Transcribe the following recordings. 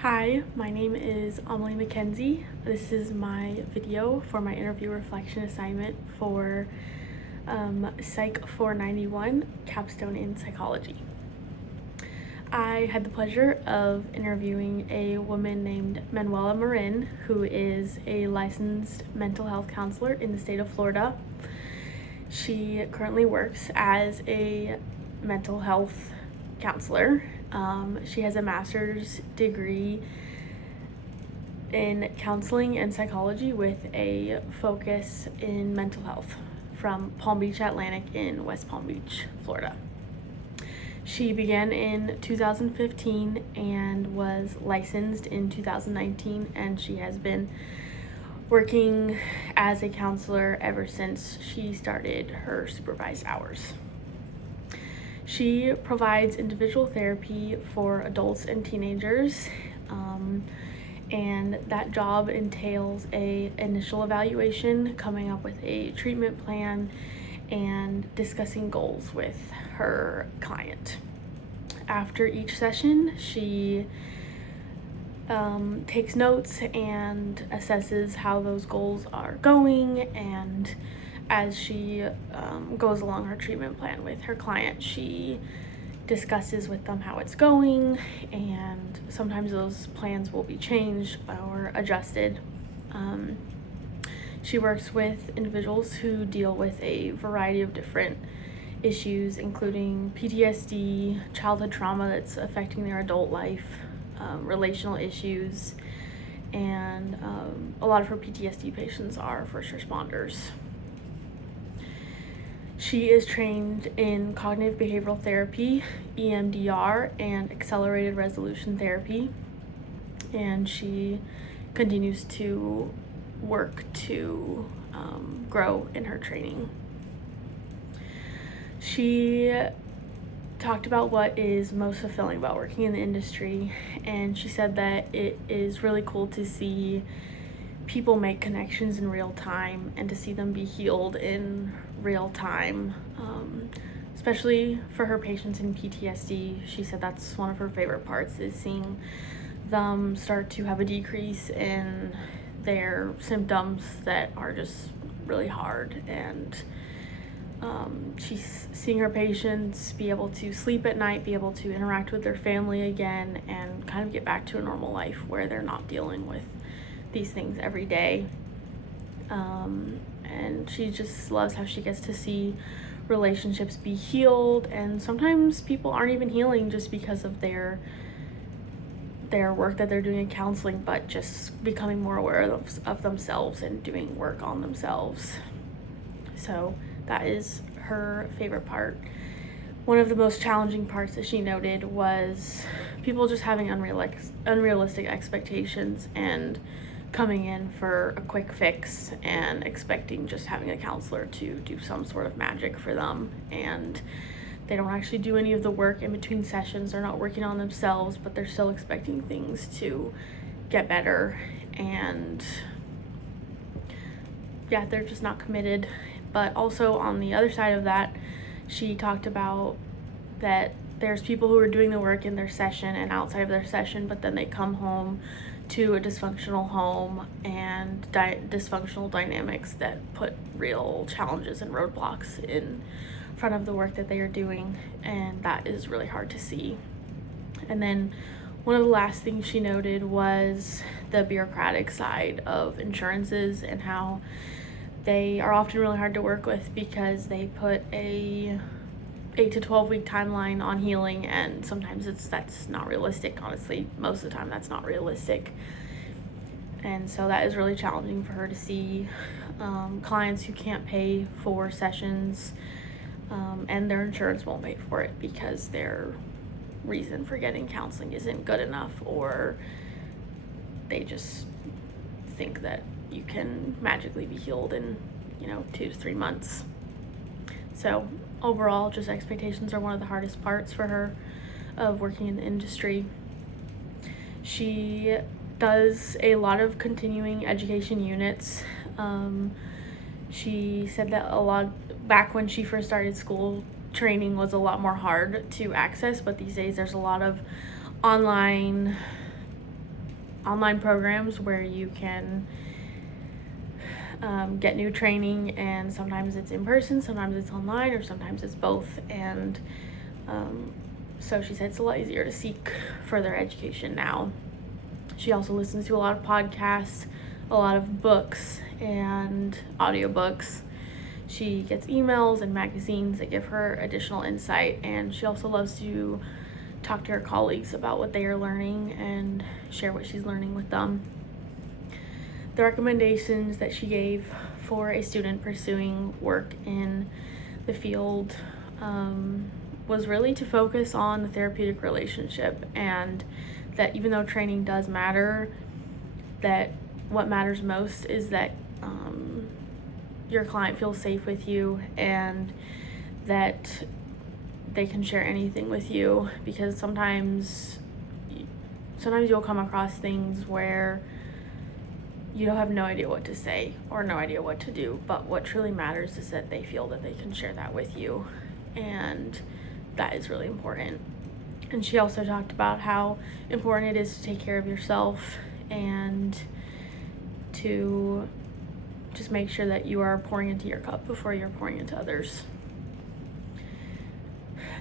Hi, my name is Amelie McKenzie. This is my video for my interview reflection assignment for PSYC491, Capstone in Psychology. I had the pleasure of interviewing a woman named Manuela Marin, who is a licensed mental health counselor in the state of Florida. She currently works as a mental health counselor. She has a master's degree in counseling and psychology with a focus in mental health from Palm Beach Atlantic in West Palm Beach, Florida. She began in 2015 and was licensed in 2019, and she has been working as a counselor ever since she started her supervised hours. She provides individual therapy for adults and teenagers, and that job entails an initial evaluation, coming up with a treatment plan, and discussing goals with her client. After each session, she takes notes and assesses how those goals are going, and as she goes along her treatment plan with her client, she discusses with them how it's going, and sometimes those plans will be changed or adjusted. She works with individuals who deal with a variety of different issues, including PTSD, childhood trauma that's affecting their adult life, relational issues, and a lot of her PTSD patients are first responders. She is trained in cognitive behavioral therapy, EMDR, and accelerated resolution therapy, and she continues to work to grow in her training. She talked about what is most fulfilling about working in the industry, and she said that it is really cool to see people make connections in real time and to see them be healed in real time, especially for her patients in PTSD. She said that's one of her favorite parts, is seeing them start to have a decrease in their symptoms that are just really hard, and she's seeing her patients be able to sleep at night, be able to interact with their family again, and kind of get back to a normal life where they're not dealing with these things every day. And she just loves how she gets to see relationships be healed, and sometimes people aren't even healing just because of their work that they're doing in counseling, but just becoming more aware of themselves and doing work on themselves. So that is her favorite part. One of the most challenging parts that she noted was people just having unrealistic expectations and coming in for a quick fix and expecting just having a counselor to do some sort of magic for them, and they don't actually do any of the work in between sessions. They're not working on themselves, but they're still expecting things to get better, and yeah, they're just not committed. But also on the other side of that, she talked about that there's people who are doing the work in their session and outside of their session, but then they come home to a dysfunctional home and dysfunctional dynamics that put real challenges and roadblocks in front of the work that they are doing, and that is really hard to see. And then one of the last things she noted was the bureaucratic side of insurances and how they are often really hard to work with because they put a 8 to 12 week timeline on healing, and sometimes that's not realistic. Honestly, most of the time that's not realistic, and so that is really challenging for her to see clients who can't pay for sessions, and their insurance won't pay for it because their reason for getting counseling isn't good enough, or they just think that you can magically be healed in 2 to 3 months. So overall, just expectations are one of the hardest parts for her of working in the industry. She does a lot of continuing education units. She said that a lot back when she first started school, training was a lot more hard to access, but these days there's a lot of online online programs where you can get new training, and sometimes it's in person, sometimes it's online, or sometimes it's both. And so she said it's a lot easier to seek further education now. She also listens to a lot of podcasts, a lot of books and audiobooks. She gets emails and magazines that give her additional insight, and she also loves to talk to her colleagues about what they are learning and share what she's learning with them. The recommendations that she gave for a student pursuing work in the field was really to focus on the therapeutic relationship, and that even though training does matter, that what matters most is that your client feels safe with you and that they can share anything with you, because sometimes you'll come across things where you have no idea what to say or no idea what to do, but what truly matters is that they feel that they can share that with you, and that is really important. And she also talked about how important it is to take care of yourself and to just make sure that you are pouring into your cup before you're pouring into others.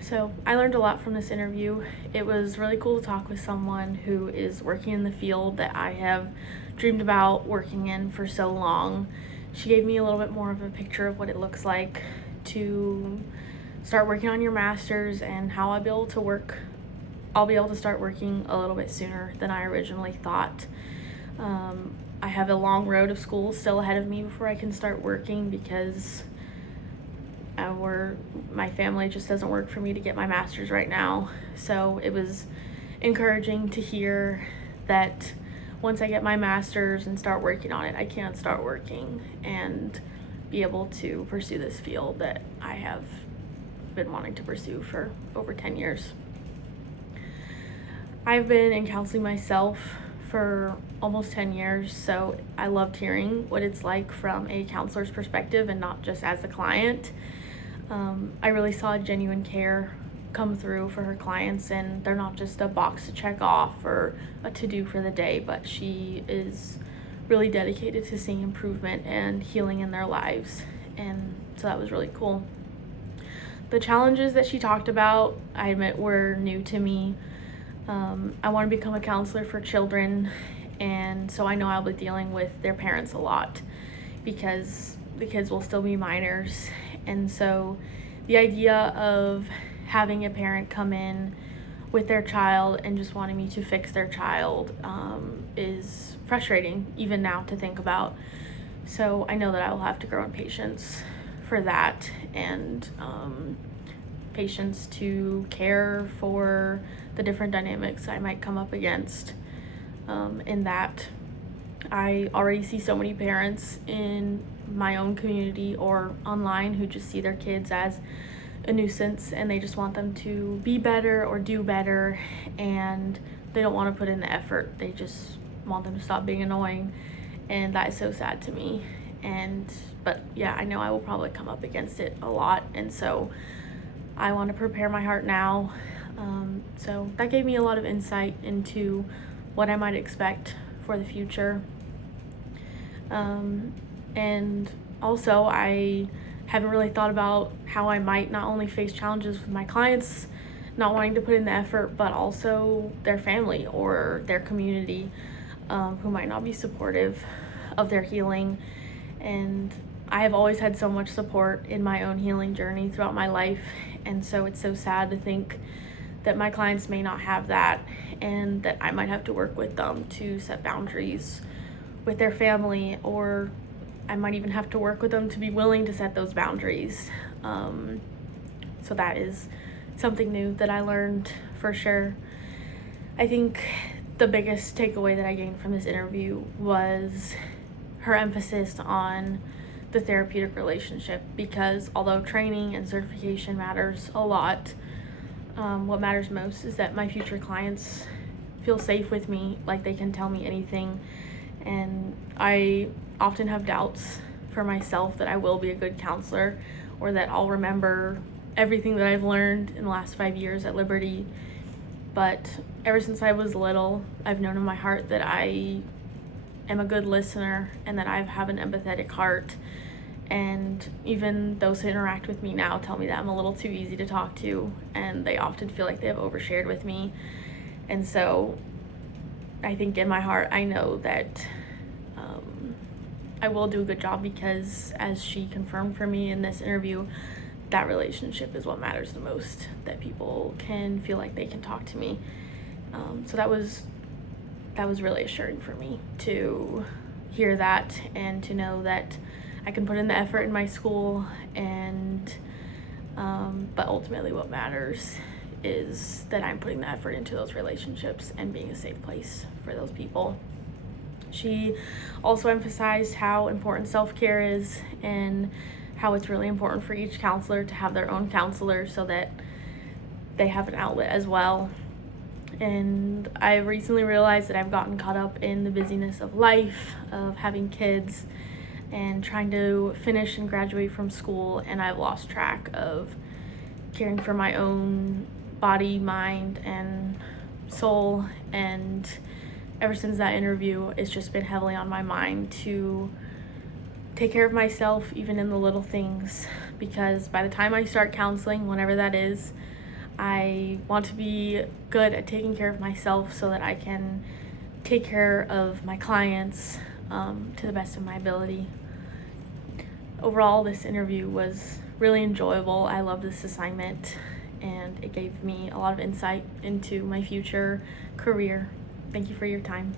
So I learned a lot from this interview. It was really cool to talk with someone who is working in the field that I have dreamed about working in for so long. She gave me a little bit more of a picture of what it looks like to start working on your master's and how I'll be able to start working a little bit sooner than I originally thought. I have a long road of school still ahead of me before I can start working, because my family just doesn't work for me to get my master's right now. So it was encouraging to hear that once I get my master's and start working on it, I can start working and be able to pursue this field that I have been wanting to pursue for over 10 years. I've been in counseling myself for almost 10 years, so I loved hearing what it's like from a counselor's perspective and not just as a client. I really saw genuine care come through for her clients, and they're not just a box to check off or a to-do for the day, but she is really dedicated to seeing improvement and healing in their lives, and so that was really cool. The challenges that she talked about, I admit, were new to me. I want to become a counselor for children, and so I know I'll be dealing with their parents a lot because the kids will still be minors. And so the idea of having a parent come in with their child and just wanting me to fix their child is frustrating even now to think about. So I know that I will have to grow in patience for that, and patience to care for the different dynamics I might come up against. In that, I already see so many parents in my own community or online who just see their kids as a nuisance, and they just want them to be better or do better, and they don't want to put in the effort. They just want them to stop being annoying, and that is so sad to me. But yeah, I know I will probably come up against it a lot, and so I want to prepare my heart now. So that gave me a lot of insight into what I might expect for the future. And also, I haven't really thought about how I might not only face challenges with my clients not wanting to put in the effort, but also their family or their community, who might not be supportive of their healing. And I have always had so much support in my own healing journey throughout my life, and so it's so sad to think that my clients may not have that, and that I might have to work with them to set boundaries with their family, or I might even have to work with them to be willing to set those boundaries. So that is something new that I learned for sure. I think the biggest takeaway that I gained from this interview was her emphasis on the therapeutic relationship, because although training and certification matters a lot, what matters most is that my future clients feel safe with me, like they can tell me anything. And I often have doubts for myself that I will be a good counselor, or that I'll remember everything that I've learned in the last 5 years at Liberty. but ever since I was little, I've known in my heart that I am a good listener and that I have an empathetic heart. And even those who interact with me now tell me that I'm a little too easy to talk to, and they often feel like they have overshared with me. And so I think in my heart I know that I will do a good job, because as she confirmed for me in this interview, that relationship is what matters the most, that people can feel like they can talk to me. So that was really assuring for me to hear that, and to know that I can put in the effort in my school, and but ultimately what matters is that I'm putting the effort into those relationships and being a safe place for those people. She also emphasized how important self-care is, and how it's really important for each counselor to have their own counselor so that they have an outlet as well. And I recently realized that I've gotten caught up in the busyness of life, of having kids, and trying to finish and graduate from school, and I've lost track of caring for my own body, mind, and soul. And ever since that interview, it's just been heavily on my mind to take care of myself, even in the little things, because by the time I start counseling, whenever that is, I want to be good at taking care of myself so that I can take care of my clients to the best of my ability. Overall, this interview was really enjoyable. I love this assignment, and it gave me a lot of insight into my future career. Thank you for your time.